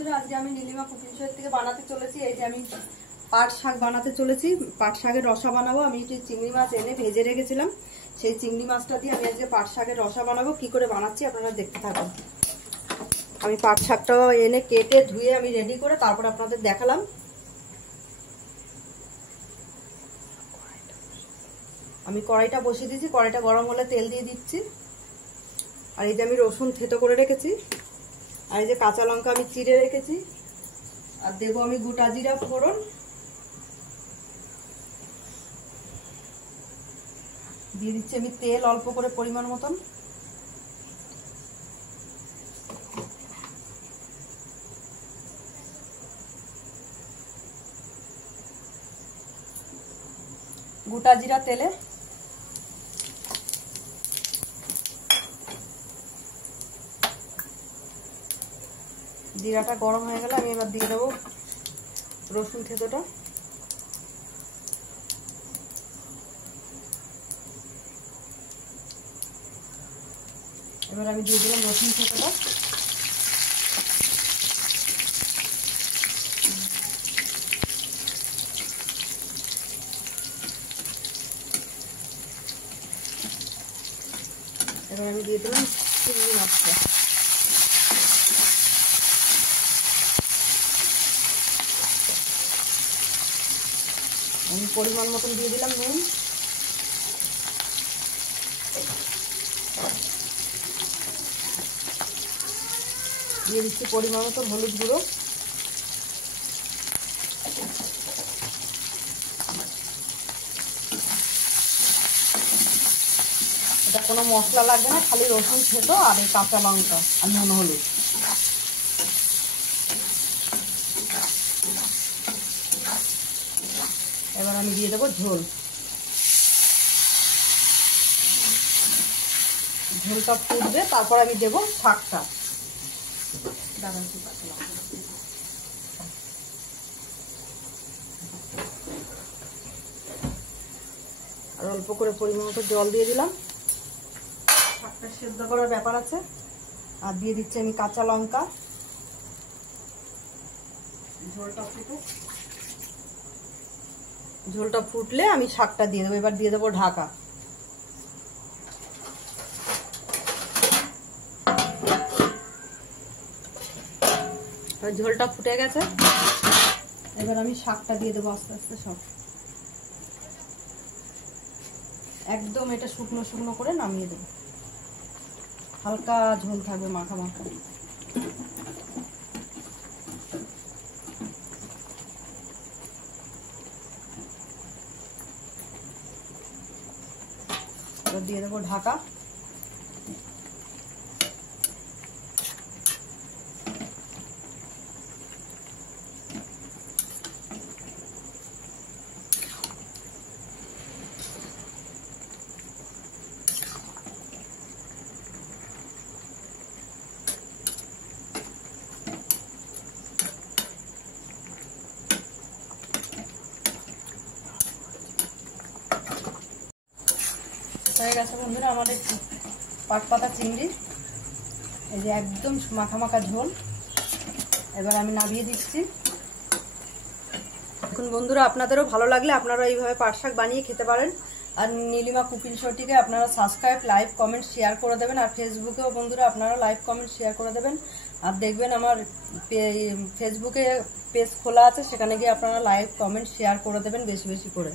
বন্ধুরা, আজকে আমি নীলিমা কুকিং শো থেকে বানাতে চলেছি। এই যে আমি পাট শাক বানাতে চলেছি। পাট শাকের রসা বানাবো। আমি একটু চিংড়ি মাছ এনে ভেজে রেখেছিলাম, সেই চিংড়ি মাছটা দিয়ে আমি আজকে পাট শাকের রসা বানাবো। কি করে বানাচ্ছি আপনারা দেখতে থাকুন। আমি পাট শাকটা এনে কেটে ধুয়ে আমি রেডি করে তারপর আপনাদের দেখালাম। আমি কড়াইটা বসিয়ে দিয়েছি, কড়াইটা গরম হলে তেল দিয়ে দিচ্ছি। আর এই যে আমি রসুন থেতো করে রেখেছি, আর এই যে কাঁচা লঙ্কা আমি চিড়ে রেখেছি, আর দেবো আমি গোটা জিরা ফোড়ন, দিয়ে দিচ্ছি আমি তেল অল্প করে পরিমাণ মতন। গোটা জিরা তেলে জিরাটা গরম হয়ে গেলে আমি এবার দিয়ে দেবো রসুন থেতোটা। এবার আমি দিয়ে দিলাম রসুন থেতোটা। এবার আমি দিয়ে দিলাম চিংড়ি মাছটা। আমি পরিমাণ মতন দিয়ে দিলাম নুন, দিয়ে দিচ্ছি পরিমাণ মতন হলুদ গুঁড়ো, এটা কোনো মশলা লাগবে না, খালি রসুন থেতো আর এই কাঁচা লঙ্কা আর নুন হলুদ। এবার আমি দিয়ে দেবো ঝোল। ঝোলটা ফুটবে, তারপর আমি দেবো শাকটা। আর অল্প করে পরিমাণ মতো জল দিয়ে দিলাম, শাকটা সেদ্ধ করার ব্যাপার আছে। আর দিয়ে দিচ্ছি আমি কাঁচা লঙ্কা। ঝোলটা ফুটলে আমি শাকটা দিয়ে দেবো। এবার দিয়ে দেবো ঢাকা। ঝোলটা ফুটে গেছে, এবার আমি শাকটা দিয়ে দেবো আস্তে আস্তে সব। একদম এটা শুকনো শুকনো করে নামিয়ে দেবো, হালকা ঝোল থাকবে মাখা মাখা। এবার দিয়ে দেবো ঢাকা। হয়ে গেছে বন্ধুরা আমাদের পাট পাতা চিংড়ি। এই যে একদম মাখা মাখা ঝোল। এবার আমি নামিয়ে দিচ্ছি। এখন বন্ধুরা আপনাদেরও ভালো লাগলে আপনারা এইভাবে পাট শাক বানিয়ে খেতে পারেন। আর নীলিমা কুকিং শোটিকে আপনারা সাবস্ক্রাইব, লাইক, কমেন্ট, শেয়ার করে দেবেন। আর ফেসবুকেও বন্ধুরা আপনারা লাইক, কমেন্ট, শেয়ার করে দেবেন। আর দেখবেন আমার ফেসবুকে পেজ খোলা আছে, সেখানে গিয়ে আপনারা লাইক, কমেন্ট, শেয়ার করে দেবেন বেশি বেশি করে।